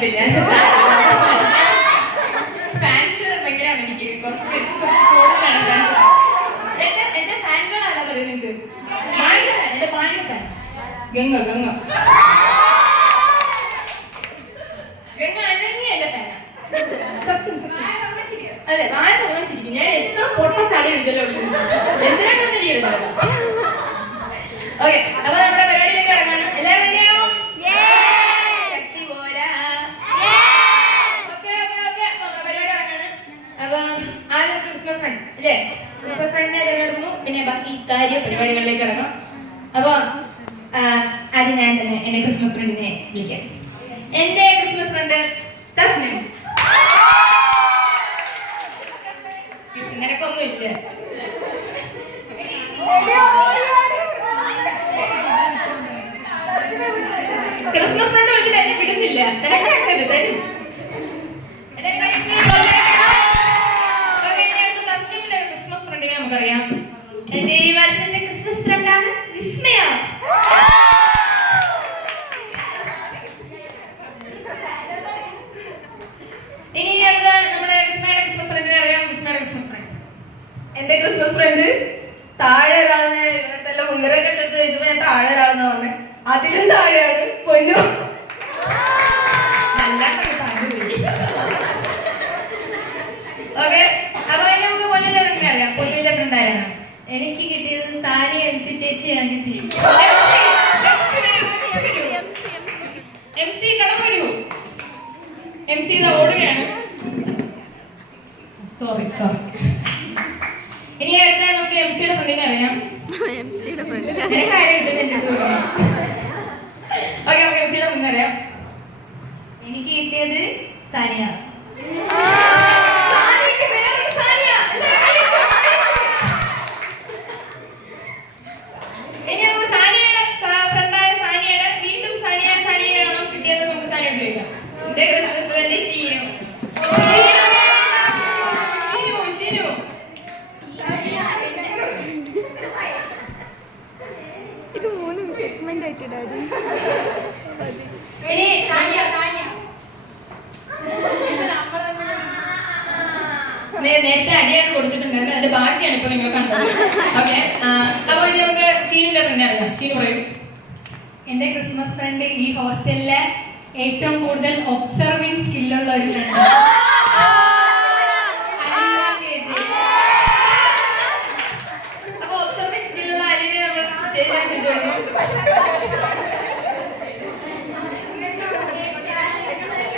കാണത്തില്ല. ഫാൻസ് ഭയങ്കരമാണ് എനിക്ക്, കുറച്ച് കൂടുതലാണ് ഫാൻസ്. എന്റെ ഫാൻകളാണോ പറയുന്നത്? എന്റെ പാണ്ഡ്യ ഫാൻ ഗംഗ ഗംഗ ഗംഗ അഴകി എന്റെ ഫാനാ. സത്യം സത്യം. അതെ, വായ തോന്നിച്ചിരിക്കും. ഞാൻ എത്ര പൊട്ട ചളി ഇടിച്ചല്ലോ എന്തിനാണ് ചെയ്യരുത്. ഓക്കെ, അപ്പൊ നമ്മുടെ പരിപാടിയിലേക്ക് കിടക്കാണ്. എല്ലാവരും റെഡിയാണോ? പരിപാടി കിടക്കാണ്. അപ്പം ആദ്യം ക്രിസ്മസ് ഫ്രണ്ട് അല്ലേ? ക്രിസ്മസ് ഫ്രണ്ടിനെ തിരഞ്ഞെടുക്കുന്നു. പിന്നെ ബാക്കി കാര്യ പരിപാടികളിലേക്ക് കിടക്കണം. അപ്പൊ ആദ്യം ഞാൻ തന്നെ എന്റെ ക്രിസ്മസ് ഫ്രണ്ടിനെ വിളിക്കാം. എന്റെ ക്രിസ്മസ് ഫ്രണ്ട് തസ്നിം. നിനക്കൊന്നും ഇല്ല. ക്രിസ്മസ് ഫ്രണ്ട് വിളിച്ചിട്ട് എന്നെ വിടുന്നില്ല. തസ്നിമിന്റെ ക്രിസ്മസ് ഫ്രണ്ടിനെ നമുക്കറിയാം. എന്റെ ഈ വർഷത്തെ ക്രിസ്മസ് ഫ്രണ്ടാണ് വിസ്മയ. ഇനി അടുത്ത നമ്മുടെ വിസ്മയുടെ ക്രിസ്മസ് ഫ്രണ്ടിനെ അറിയാം. വിസ്മയുടെ ക്രിസ്മസ് ഫ്രണ്ട്. എന്റെ ക്രിസ്മസ് ഫ്രണ്ട് താഴെ ഒരാളെ ഇവിടുത്തെ മുൻകരൊക്കെ എടുത്ത് ചോദിച്ചപ്പോ ഞാൻ താഴെ ഒരാളെന്ന് പറഞ്ഞത്. അതിലും താഴെയാണ് പൊന്നു. ഓക്കെ, അപ്പൊ ഇനി നമുക്ക് പൊന്നിന്റെ ഫ്രണ്ടിനെ അറിയാം. പൊന്നിന്റെ ഫ്രണ്ട് ആരാണ്? എനിക്ക് കിട്ടിയത് സാനി MC ചേച്ചിയാണ് കിട്ടിയത്. MC കടന്നു വരൂ. MC ഓടുകയാണ്. സോറി. ഇനി അടുത്ത നമുക്ക് MC-യുടെ ഫ്രണ്ടിനെ അറിയാം. MC-യുടെ ഫ്രണ്ടിനെ ഓക്കെ, നമുക്ക് MC-യുടെ ഫ്രണ്ടിനെ അറിയാം. എനിക്ക് കിട്ടിയത് സാനിയ. ഇനി നമുക്ക് സാനിയയുടെ ഫ്രണ്ടായ സാനിയയുടെ വീണ്ടും സാനിയയാണോ കിട്ടിയത് നമുക്ക് സാനിയോട് ചോദിക്കാം. എന്റെ ക്രിസ്മസ് ഫ്രണ്ട് ഷീനു. ഇത് 3 സെഗ്മെന്റ് ആയിട്ടിടായിരുന്നു. ഇനി നേരത്തെ അടിയായിട്ട് കൊടുത്തിട്ടുണ്ടായിരുന്നു, അതിന്റെ ബാക്കിയാണ് ഇപ്പൊ നിങ്ങൾ കണ്ടത്. ഓക്കെ, അപ്പൊ ഇനി നമുക്ക് സീനിന്റെ ഫ്രണ്ട് അറിയാം. സീൻ പറയൂ. എന്റെ ക്രിസ്മസ് ഫ്രണ്ട് ഈ ഹോസ്റ്റലിലെ ഏറ്റവും കൂടുതൽ ഒബ്സർവിംഗ് സ്കില്ലുള്ള ഒരു ഫ്രണ്ട്. അപ്പൊ ഒബ്സർവിംഗ് സ്കില്ലുള്ള അലീനെ നമ്മൾ സ്റ്റേജിൽ ക്ഷണിച്ചു കൊടുക്കും.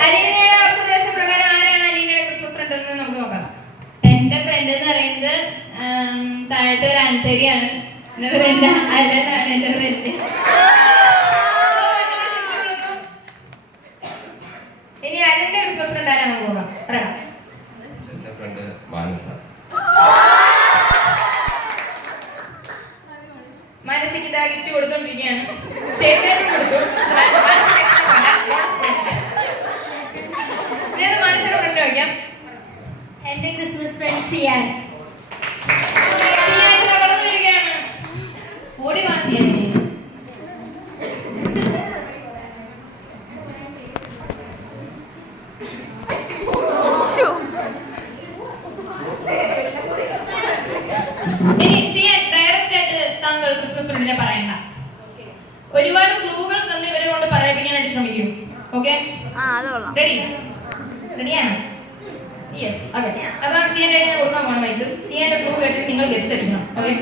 അലീനയുടെ ഒബ്സർവേഷൻ പ്രകാരം ആരാണ് അലീനയുടെ ക്രിസ്മസ് ഫ്രണ്ട് എന്ന് നമുക്ക് നോക്കാം. എന്റെ ഫ്രണ്ട് എന്ന് പറയുന്നത് താഴത്തെ ഒരു അന്തരിയാണ്. എന്റെ ഫ്രണ്ട് അല്ലെന്നാണ് എന്റെ ഫ്രണ്ട്. ഇനി അലന്റെ ക്രിസ്മസ് ഫ്രണ്ട് ആരാണ് നോക്കാം. പറയാം. എന്റെ ഫ്രണ്ട് മാനസ. മാനസിക ഇതാ ഗിഫ്റ്റ് കൊടുത്തോണ്ടിരിക്കുകയാണ്. കൊടുത്തു. മാനസിക ഫ്രണ്ട് വയ്ക്കാം. എന്റെ ക്രിസ്മസ് ഫ്രണ്ട് സിയാൻ. വളർന്നു വരികയാണ്. ഓടി വാസിയാണ്. ഇനി സിയാൻ ഡയറക്റ്റ് ആയിട്ട് താങ്കൾ ക്രിസ്മസ് ഫ്രണ്ടിനെ പറയണ്ട. ഒരുപാട് ക്ലൂകൾ തന്ന് ഇവരെ കൊണ്ട് പറയിപ്പിക്കാനായിട്ട് ശ്രമിക്കും. ഓക്കെ, റെഡിയാണ്? യെസ്. ഓക്കെ, അപ്പൊ സിയാന്റെ കൊടുക്കാൻ പോകണം മൈക്ക്. സിയാന്റെ ക്ലൂ കേട്ടിട്ട് നിങ്ങൾ ഗസ് അടിക്കണം. ഓക്കെ,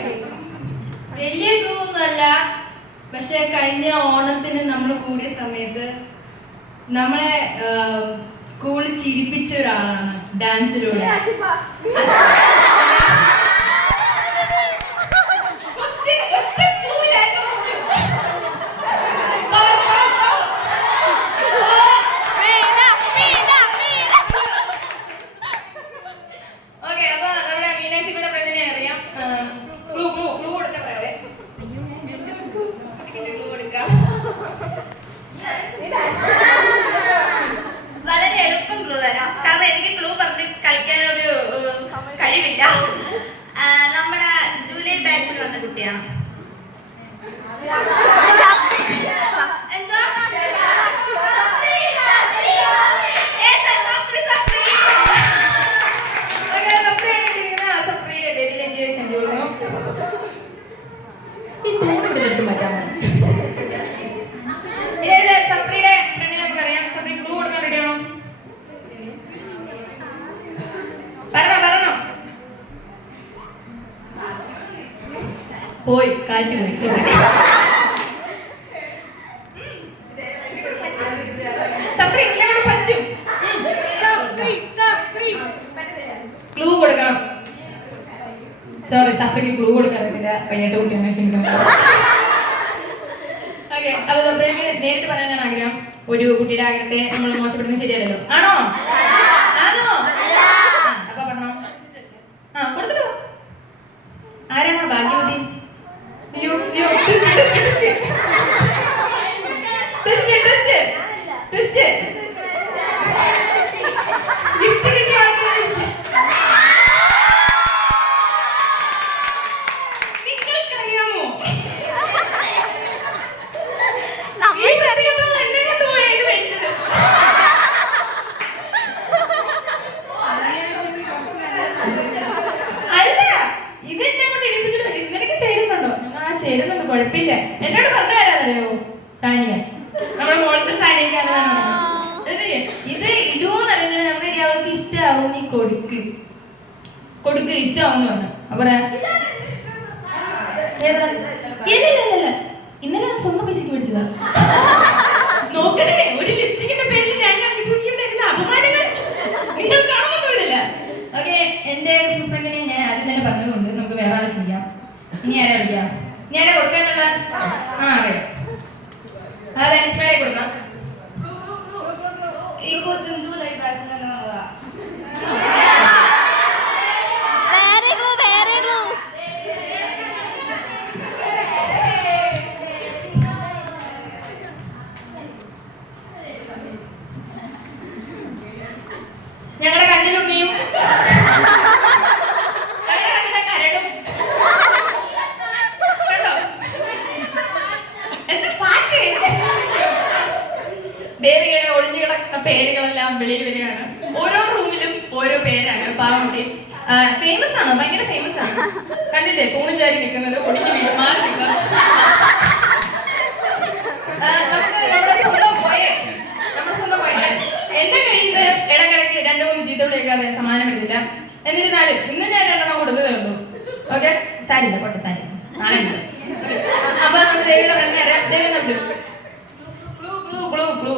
വലിയ ക്ലൂ ഒന്നുമല്ല, പക്ഷെ കഴിഞ്ഞ ഓണത്തിന് നമ്മൾ കൂടിയ സമയത്ത് നമ്മളെ കൂളി ചിരിപ്പിച്ച ഒരാളാണ് ഡാൻസിലൂടെ. ഓക്കെ, അപ്പൊ നമ്മുടെ മീനാക്ഷിയുടെ ഫ്രണ്ടിനെ അറിയാം. ക്ലൂ കൊടുത്ത പറയാവേ. ക്ലൂ കൊടുക്കാം. വളരെ എളുപ്പം ക്ലൂ തരാം. കാരണം എനിക്ക് ക്ലൂ പറഞ്ഞ് കളിക്കാനൊരു കഴിവില്ല. പോയി കാറ്റ് പോയി സോറി സഫറി ഇതിനെ കൂടെ പറ്റും ക്ലൂ കൊടുക്കണം സോറി സഫറിക്ക് ക്ലൂ കൊടുക്കാൻ പറ്റില്ല വയ്യാത്ത കുട്ടിയാണ് ക്ഷമിക്കണം ഓക്കെ അത് സഫറിക്ക് നേരിട്ട് പറയാനാണ് ആഗ്രഹം ഒരു കുട്ടിയുടെ ആഗ്രഹത്തെ നമ്മൾ മോശപ്പെടുന്നത് ശരിയല്ലല്ലോ ആണോ ആണോ അപ്പൊ പറഞ്ഞോ കൊടുത്തിട്ടോ ആരാണോ ഭാഗ്യവതി അയ്യോ അയ്യോ ട്വിസ്റ്റ് ഗിഫ്റ്റ് കിട്ടിയ ആൾക്കാരെ നിങ്ങൾക്കറിയാമോ ഈ അറിയാമോ എന്നെ കൊണ്ടുപോയി ഇത് മേടിച്ചത് അല്ല ഇതെന്നെ കൊണ്ട് ഇടിപ്പിച്ചിട്ട് നിനക്ക് ചേരുന്നുണ്ടോ ചേരുന്നുണ്ട് കുഴപ്പമില്ല എന്നോട് പറഞ്ഞു തരാന്നറിയാമോ സാനിയ നമ്മുടെ മോളത്തെ സാനിക്കാണ് ഇത് ഇടുവോന്ന് അറിയുന്നത് നമ്മുടെ ഇടി അവൾക്ക് ഇഷ്ടമാവും നീ കൊടുക്ക് ഇഷ്ടമാവും പറഞ്ഞു അപ്പൊ ഇല്ല ഇന്നലെ ഞാൻ സ്വന്തം പൈസക്ക് മേടിച്ചതാ നോക്കണേ ഒരു ലിപ്സ്റ്റിക്കിന്റെ പേരിൽ ഞാൻ അനുഭവിക്കേണ്ടിരുന്ന അപമാനങ്ങൾ നിങ്ങൾ കാണുന്നുണ്ടോ ഇതില്ല ഓക്കെ എന്റെ ക്രിസ്മസ് ഫ്രണ്ടിനെ ഞാൻ ആദ്യം തന്നെ പറഞ്ഞതുകൊണ്ട് നമുക്ക് വേറെ ആളെ ചെയ്യാം ഇനി ആരാ വിളിക്കാം ഇനി ആരാ കൊടുക്കാനുള്ള അറിയാം അത് അനുസ്മയുടെ കൊടുക്കാം ഈ കൊച്ചു ലൈഫ് ഞങ്ങളുടെ കണ്ണിലുണ്ണിയും കരടും എന്താ പാട്ട് ദേവിയുടെ ഒളിഞ്ഞു കിടക്കുന്ന പേരുകളെല്ലാം വെളിയിൽ വരികയാണ് ഓരോ റൂമിലും ഓരോ പേരാണ് പാവമുട്ടി ഫേമസ് ആണ് ഭയങ്കര ഫേമസ് ആണ് കണ്ടില്ലേ തൂണും ചാരി നിൽക്കുന്നത് ഒടിഞ്ഞു വീട് മാറി നിൽക്കുന്നത് നമ്മുടെ സ്വന്തം പോയ എന്റെ കയ്യിൽ നിന്ന് ഇടക്കിടയ്ക്ക് 2-3 ചീത്തവിളിയൊക്കെ സമാനം വരുന്നില്ല എന്നിരുന്നാലും ഇന്ന് ഞാൻ 2 കൊടുത്തതേ ഉള്ളൂ ഓക്കെ സാരില്ല പൊട്ടെ സാരി അപ്പൊ നമുക്ക് ദേവിയുടെ പറഞ്ഞ ദേവി നടിച്ചു ക്ലൂ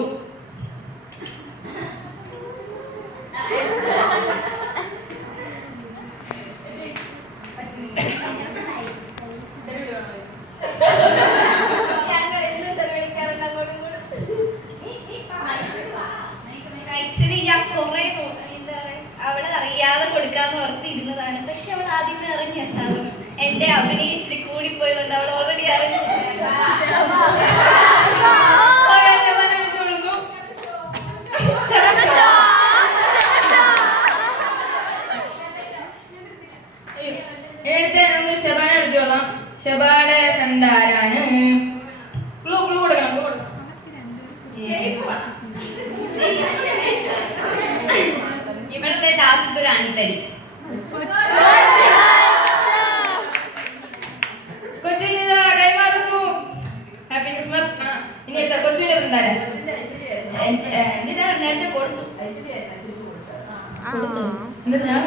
ആക്ച്വലി ഞാൻ കുറെ എന്താ പറയാ അവളെ അറിയാതെ കൊടുക്കാന്ന് ഓർത്ത് ഇരുന്നതാണ് പക്ഷെ അവൾ ആദ്യമേ അറിഞ്ഞ സാധനം എന്റെ അഭിനയം ഇച്ചിരി കൂടിപ്പോയതുകൊണ്ട് അവൾ ഓൾറെഡി അറിഞ്ഞു നേരത്തെ നമുക്ക് ഷബാനെ വിളിച്ചോളാം ഷബായുടെ ഫ്രണ്ട് ആരാണ് ക്ലൂ കൊടുക്കണം ഇവളുടെ ലാസ്റ്റ് ഒരു അന്തരി കൊച്ചിനിതാ കൈമാറുന്നു ഹാപ്പി ക്രിസ്മസ് ഇനി എടുത്ത കൊച്ചിന്റെ ഫ്രണ്ട് ആരാ എന്തിനാണ് നേരത്തെ കൊടുത്തു എന്നിട്ട് ഞാൻ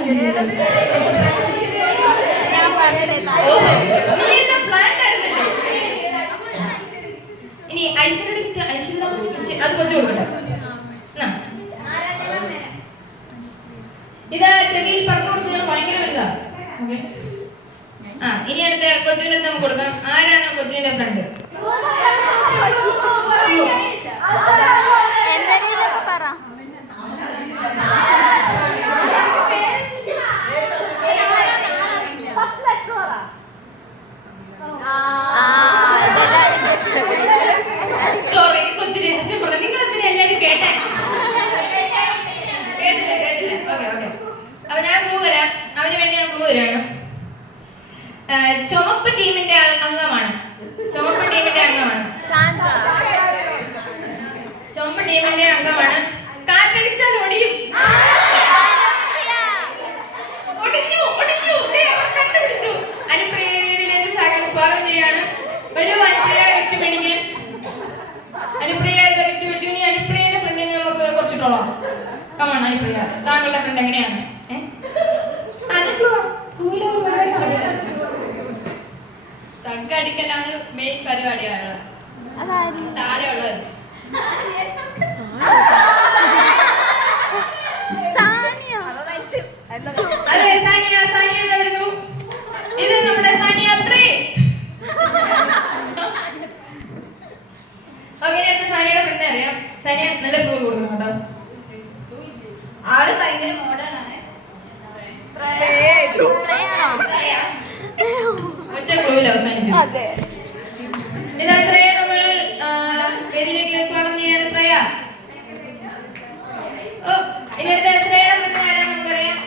ഇനി ഐശ്വര്യ അത് കൊച്ചു കൊടുക്കട്ടെ ഇതാ ചെവിയിൽ പറഞ്ഞു കൊടുക്കുന്നത് ഭയങ്കര വലുതാ ഓക്കെ ഇനി അടുത്ത കൊച്ചുവിന്റെ അടുത്ത് നമുക്ക് കൊടുക്കാം ആരാണ് കൊച്ചുവിന്റെ ഫ്രണ്ട് സോറി കൊച്ചിനെ രഹസ്യം പറഞ്ഞു നിങ്ങൾ എന്തിനാ എല്ലാവരും കേട്ടില്ല ഓക്കെ അപ്പൊ ഞാൻ ക്ലൂ തരാം അവന് വേണ്ടി ഞാൻ ക്ലൂ തരാണ് ചുമപ്പ് ടീമിന്റെ അംഗമാണ് ചുമപ്പ് ടീമിന്റെ അംഗമാണ് കാറ്റടിച്ചാൽ ഒടിയും കണ്ടുപിടിച്ചു അനുപ്രിയയിലേക്ക് സ്വാഗതം ചെയ്യാണ് ഒരു അനുപ്രിയ ഗിഫ്റ്റ് മേടിക്കാൻ അനുപ്രിയ ഗിഫ്റ്റ് മേടിച്ചു ഇനി അനുപ്രിയയുടെ ഫ്രണ്ടിന് നമുക്ക് കുറച്ചിട്ടോളാം കമാണ് അനുപ്രിയ താങ്കളുടെ ഫ്രണ്ട് എങ്ങനെയാണ് ഹഗ് അടിക്കലാണ് മെയിൻ പരിപാടിയാണ്. താഴെയുള്ളത് അതെ സാനിയ എന്താ വരുന്നു? ഇത് നമ്മുടെ സാനിയ 3. ഓക്കെ, അടുത്ത സാനിയുടെ ഫ്രണ്ട് അറിയാം. സാനിയ നല്ല ക്ലൂ കൊടുക്കണം കേട്ടോ. ആള് ഭയങ്കര മോഡേൺ ആണ്. ഒറ്റ ക്ലൂവിൽ അവസാനിച്ചു. ഇതാ ശ്രേയ നമ്മൾ വേദിയിലേക്ക് സ്വാഗതം ചെയ്യാണ്. ശ്രേയ. ഓ, ഇനി അടുത്ത ശ്രേയയുടെ ഫ്രണ്ട് ആരാ നമുക്കറിയാം.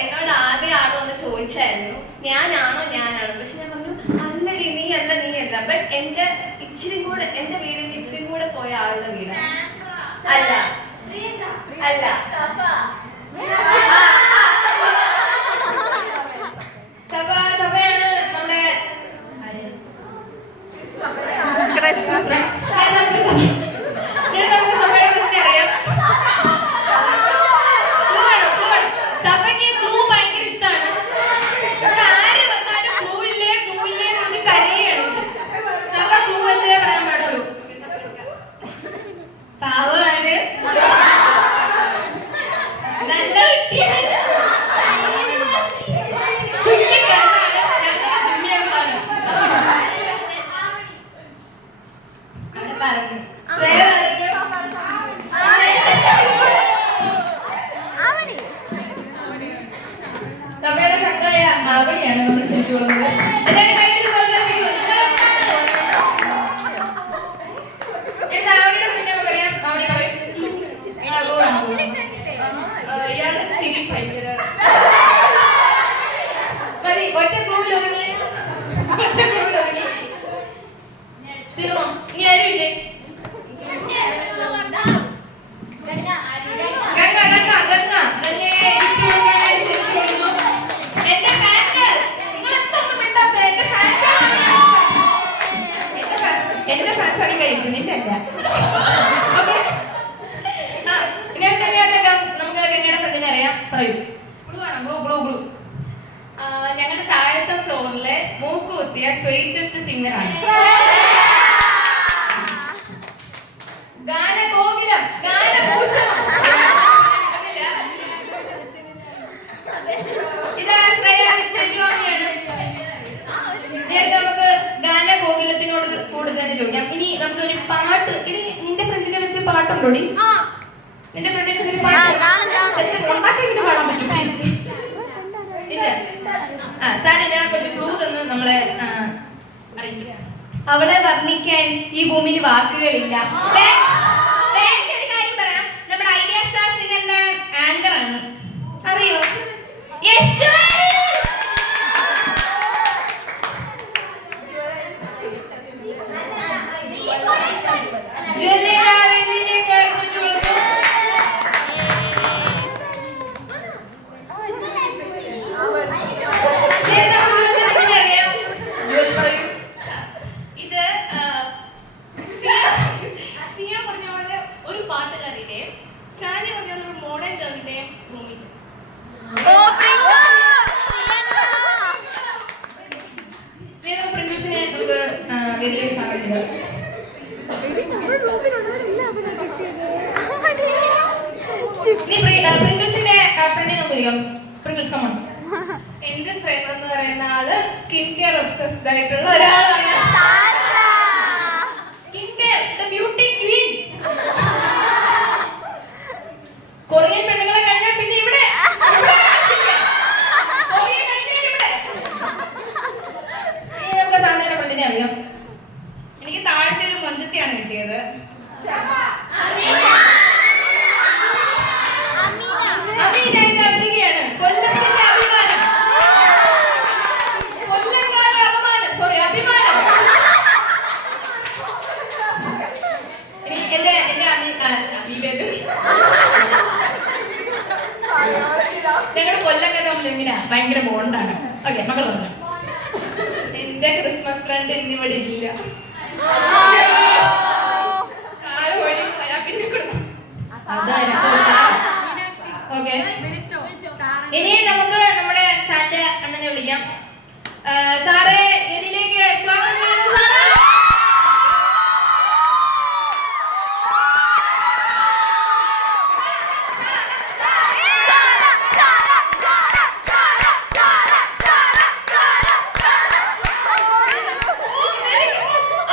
എന്നോട് ആദ്യം ആള് വന്ന് ചോദിച്ചായിരുന്നു ഞാനാണോ, പക്ഷെ ഞാൻ പറഞ്ഞു അല്ലടി നീ അല്ല. ബട്ട് എന്റെ വീടിന്റെ ഇച്ചിരി കൂടെ പോയ ആളുടെ വീട് അല്ല. സഭയാണ് നമ്മുടെ നമുക്ക് സഭയുടെ ഫ്രണ്ട് അറിയാം. സഭയ്ക്ക് ക്ലൂ ഭയങ്കര ഇഷ്ടമാണ്. ഇവിടെ ആര് വന്നാലും ക്ലൂ ഇല്ലേ എന്ന് വെച്ച് കരയാണ്. സഭ ക്ലൂ വെച്ചേ പറയാൻ പാടുള്ളൂ. പാവമാണ്, നല്ല കുട്ടിയാണ്, കുട്ടിക്കാരനാണ്, ഞങ്ങളുടെ തുമ്മിയകളാണ്. അവിടെ പറഞ്ഞു ശ്രേയ സഭയുടെ ചങ്കായ ആവണിയാണ് നമ്മൾ ക്ഷണിച്ചുകൊള്ളുന്നത്. എല്ലാവരും കൈയ്യിൽ പ്രോത്സാഹിപ്പിക്കുമോ? എന്താ ആവണിയുടെ പിന്നെ പറയാം. ആവണി പറയും. ഇയാളുടെ ചിരി ഭയങ്കര മതി. ഒറ്റ ക്ലൂവിൽ ഒതുങ്ങി. തീർന്നോ? ഇനി ആരും ഇല്ലേ? എന്റെ ഫ്രണ്ട്സ് ആണ് കഴിക്കുന്നില്ല. നമുക്ക് ഗംഗയുടെ ഫ്രണ്ടിനെ അറിയാം. പറയൂ. ബ്ലൂ ആണോ? ബ്ലൂ. ഞങ്ങളുടെ താഴത്തെ ഫ്ലോറിലെ മൂക്ക് കുത്തിയ സ്വീറ്റസ്റ്റ് സിംഗർ ആണ്. ഗാനകോകിലം, ഗാനഭൂഷണം. ഇതാ ശ്രേയ തെറ്റുവാങ്ങിയാണ്. നമുക്ക് ഗാനകോകിലത്തിനോട് കൂടെ തന്നെ ചോദിക്കാം. ഇനി നമുക്ക് ഒരു പാട്ട്. ഇനി നിന്റെ ഫ്രണ്ടിനെ വെച്ച് പാട്ടുണ്ടോടി? നിന്റെ ഫ്രണ്ടിനെ വെച്ചൊരു പാട്ട് പാടാൻ പറ്റും? ഇല്ല. സാറില്ല, കുറച്ച് ക്ലൂ തന്ന് നമ്മളെ അറിയിക്കുക. അവളെ വർണ്ണിക്കാൻ ഈ ഭൂമിയിൽ വാക്കുകളില്ല. ഒരു കാര്യം പറയാം, നമ്മുടെ ഐഡിയ സ്റ്റാർ സിംഗറിന്റെ ആങ്കർ ആണ്. അറിയോ? എന്റെ ഫ്രണ്ട് എന്ന് പറയുന്ന ആള് സ്കിൻ കെയർ ഒബ്സസ്ഡ് ആയിട്ടുള്ള ഒരാളാണ്. Skin care, the beauty Queen. Korean പെണ്ണുങ്ങളെ കഴിഞ്ഞാൽ പിന്നെ ഇവിടെ നമുക്ക് സാധനയുടെ ഫ്രണ്ടിനെ അറിയാം. എനിക്ക് താഴത്തെ ഒരു മൊഞ്ചത്തെയാണ് കിട്ടിയത്. വരികയാണ്. കൊല്ലത്തിന്റെ അഭിമാനം, കൊല്ലംകാരുടെ അഭിമാനം, സോറി അഭിമാനം. എന്റെ ഞങ്ങളുടെ കൊല്ലംകാർ തമ്മിൽ എങ്ങനെയാ ഭയങ്കര ബോണ്ടാണ്. ഓക്കെ, മക്കൾ പറഞ്ഞു. എന്റെ ക്രിസ്മസ് ഫ്രണ്ട് ഇന്നിവിടെ ഇല്ല. പിന്നെ കൊടുക്കും. ഓക്കെ, ഇനി നമുക്ക് നമ്മുടെ സാന്റ അണ്ണനെ വിളിക്കാം. സാറേ ഇതിലേക്ക് സ്വാഗതം ചെയ്യുന്നു. സാറേ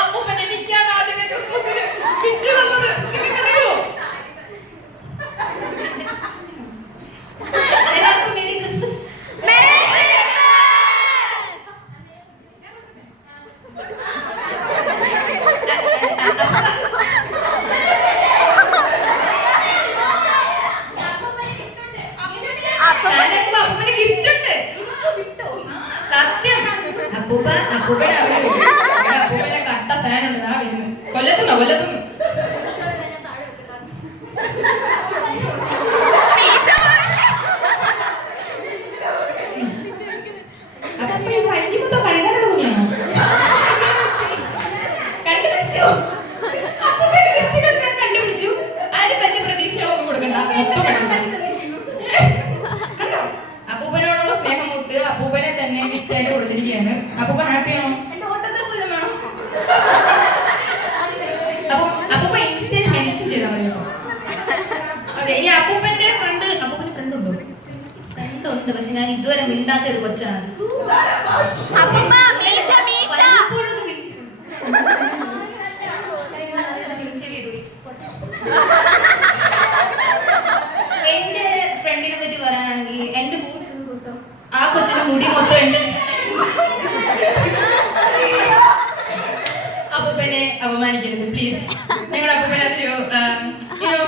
അപ്പൂപ്പൻ എനിക്കാണ് ആദ്യമേ ക്രിസ്മസിന് പിച്ചു തന്നത്. നിങ്ങൾക്കറിയോ? എല്ലാവർക്കും മേരി ക്രിസ്മസ്. അപ്പൂപ്പന് ഗിഫ്റ്റ് ഉണ്ട്. സത്യം അപ്പൂപ്പനെ കട്ട ഫാനുണ്ട്. ആ വരുന്നു. കൊല്ലത്തുനിന്നോ? കണ്ടുപിടിച്ചു. ആരും വലിയ പ്രതീക്ഷ ഒന്നും കൊടുക്കണ്ട. അപ്പൂപ്പനോടുള്ള സ്നേഹം മുത്ത് അപ്പൂപ്പനെ തന്നെ ഗിഫ്റ്റായിട്ട് കൊടുത്തിരിക്കുകയാണ്. അപ്പൂപ്പൻ ഹാപ്പിയാണോ? അപ്പൂപ്പൻ ഇൻസ്റ്റന്റ് മെൻഷൻ ചെയ്താൽ മതി. അതെ, ഇനി അപ്പൂപ്പന്റെ ഫ്രണ്ട് ഉണ്ടോ? ഫ്രണ്ട് ഉണ്ട്, പക്ഷെ ഞാൻ ഇതുവരെ മിണ്ടാത്ത ഒരു കൊച്ചാണ്. എന്റെ ഫ്രണ്ടിനെ പറ്റി പറയാനാണെങ്കിൽ എന്റെ കൂടെ ഇരുന്ന ദിവസം ആ കൊച്ചിന്റെ മുടി മൊത്തം എന്റെ അപ്പൂപ്പനെ അപമാനിക്കരുത് പ്ലീസ്. ഞങ്ങളുടെ അപ്പൂപ്പൻ അതൊരു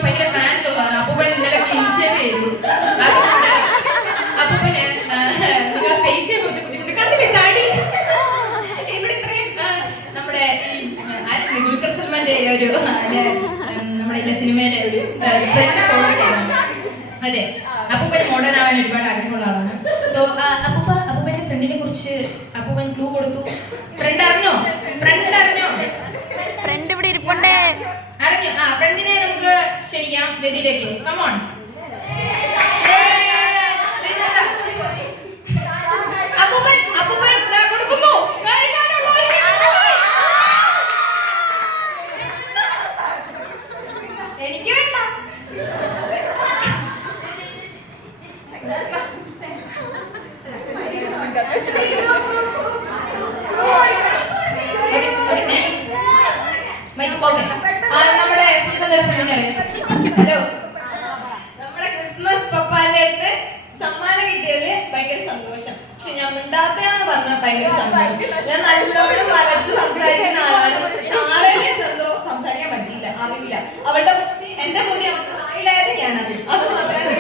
ഭയങ്കര ഫാൻസ് ഉള്ളതാണ്. അപ്പൂപ്പൻ ഇന്നലെ ക്ലീൻ ഷേവ് ചെയ്തു. അപ്പൂപ്പന് നിങ്ങളുടെ ഫേസിനെ കുറിച്ച് ബുദ്ധിമുട്ട് കണ്ടില്ലേ? താടി ഇവിടെ ഇത്രയും നമ്മുടെ ഈ ദുൽഖർ സൽമാന്റെ ഒരു നമ്മുടെ സിനിമയിലെ ഒരു ഫ്രണ്ട് ഫോളോ ചെയ്യുന്നത്. അതെ, അപ്പൂപ്പൻ മോഡേൺ ആവാൻ ഒരുപാട് ആഗ്രഹമുള്ള ആളാണ്. സോ അപ്പൂപ്പന്റെ ഫ്രണ്ടിനെ കുറിച്ച് അപ്പൂപ്പൻ ക്ലൂ കൊടുത്തു. ഫ്രണ്ട് അറിഞ്ഞോ? ഫ്രണ്ട് ഇവിടെ ഇരിപ്പുണ്ട്. അറിഞ്ഞു. ഫ്രണ്ടിനെ നമുക്ക് ക്ഷണിക്കാം വേദിയിലേക്ക്. കമോൺ. അപ്പൂപ്പൻ കൊടുക്കുന്നു. എനിക്ക് വേണ്ട. നമ്മുടെ ഹലോ, നമ്മുടെ ക്രിസ്മസ് പപ്പാന്റെ സമ്മാനം കിട്ടിയതില് ഭയങ്കര സന്തോഷം. പക്ഷെ ഞാൻ മിണ്ടാത്തയാന്ന് പറഞ്ഞ ഭയങ്കര സന്തോഷം. ഞാൻ നല്ലോണം വരച്ച് സംസാരിക്കുന്ന ആളാണ്. പക്ഷെ എന്തോ സംസാരിക്കാൻ പറ്റിയില്ല, അറിയില്ല. അവളുടെ മുടി എന്റെ മുടി അവളുടെ വായിലായത് ഞാൻ അറിയും. അത് മാത്രമേ.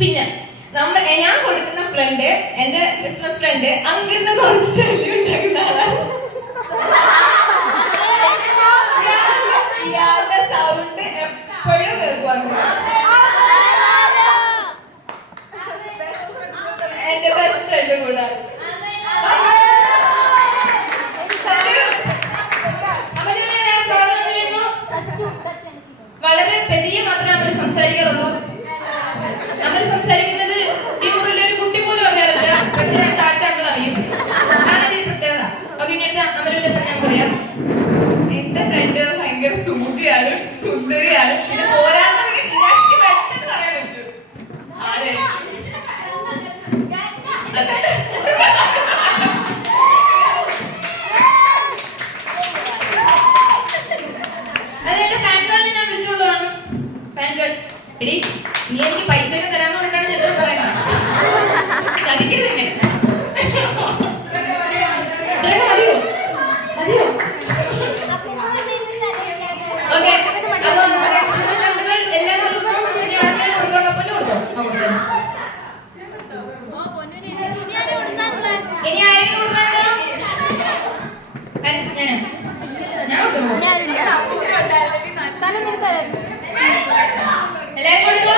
പിന്നെ ഞാൻ കൊടുക്കുന്ന ഫ്രണ്ട്, എന്റെ ക്രിസ്മസ് ഫ്രണ്ട് അങ്കിളിന് കുറച്ച് ശല്യം ഉണ്ടാക്കുന്ന ആളാണ്. ഇയാളുടെ സൗണ്ട് എപ്പോഴും കേൾക്കുവാണ്. എന്റെ ബെസ്റ്റ് ഫ്രണ്ട് കൂടാണ്. വളരെ പെരിയെ മാത്രമേ നമ്മൾ സംസാരിക്കാറുള്ളൂ. നമ്മൾ സംസാരിക്കുന്നത് ഈ മുറിയിലെ ഒരു കുട്ടി പോലും അറിയാറില്ല. പക്ഷെ താറ്റാങ്ങൾ അറിയും. അതാണ് ഒരു പ്രത്യേകത. ഓക്കെ, ഇനി അടുത്ത അമലുവിന്റെ ഫ്രണ്ട് പറയാം. എന്റെ ഫ്രണ്ട് ഭയങ്കര സുന്ദരിയാണ്. പിന്നെ പോരാണെങ്കിൽ മീനാക്ഷിക്ക് പെട്ടെന്ന് പറയാൻ പറ്റൂ. ആരെ? അതെ, എന്റെ പാൻ കാർഡിൽ ഞാൻ വിളിച്ചുകൊള്ളുവാണ്. പാൻ കാർഡ് എടി, നീ എനിക്ക് പൈസ ഒക്കെ തരാന്ന് പറഞ്ഞിട്ടാണ് ഞാൻ പറയുന്നത്. ചതിക്കരുത്. മതിയോ? ഓക്കെ, അപ്പൊ നമ്മുടെ എല്ലാ ദിവസവും ഇനി ആർക്കെങ്കിലും കൊടുക്കണ്ടോ? പൊന്നു കൊടുത്തോ? ഇനി ആരെങ്കിലും കൊടുക്കാനുണ്ടോ? ഞാൻ കൊടുക്കുന്നു. എല്ലാരും കൊടുത്തോ?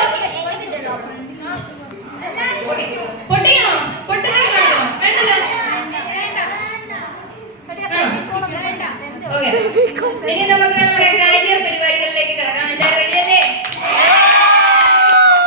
പൊട്ടിക്കണോ? പൊട്ടിക്കണോ? വേണ്ടല്ലോ. ഓക്കെ, ഇനി നമുക്ക് നമ്മുടെ കാര്യ പരിപാടികളിലേക്ക് കിടക്കാം. എല്ലാവരും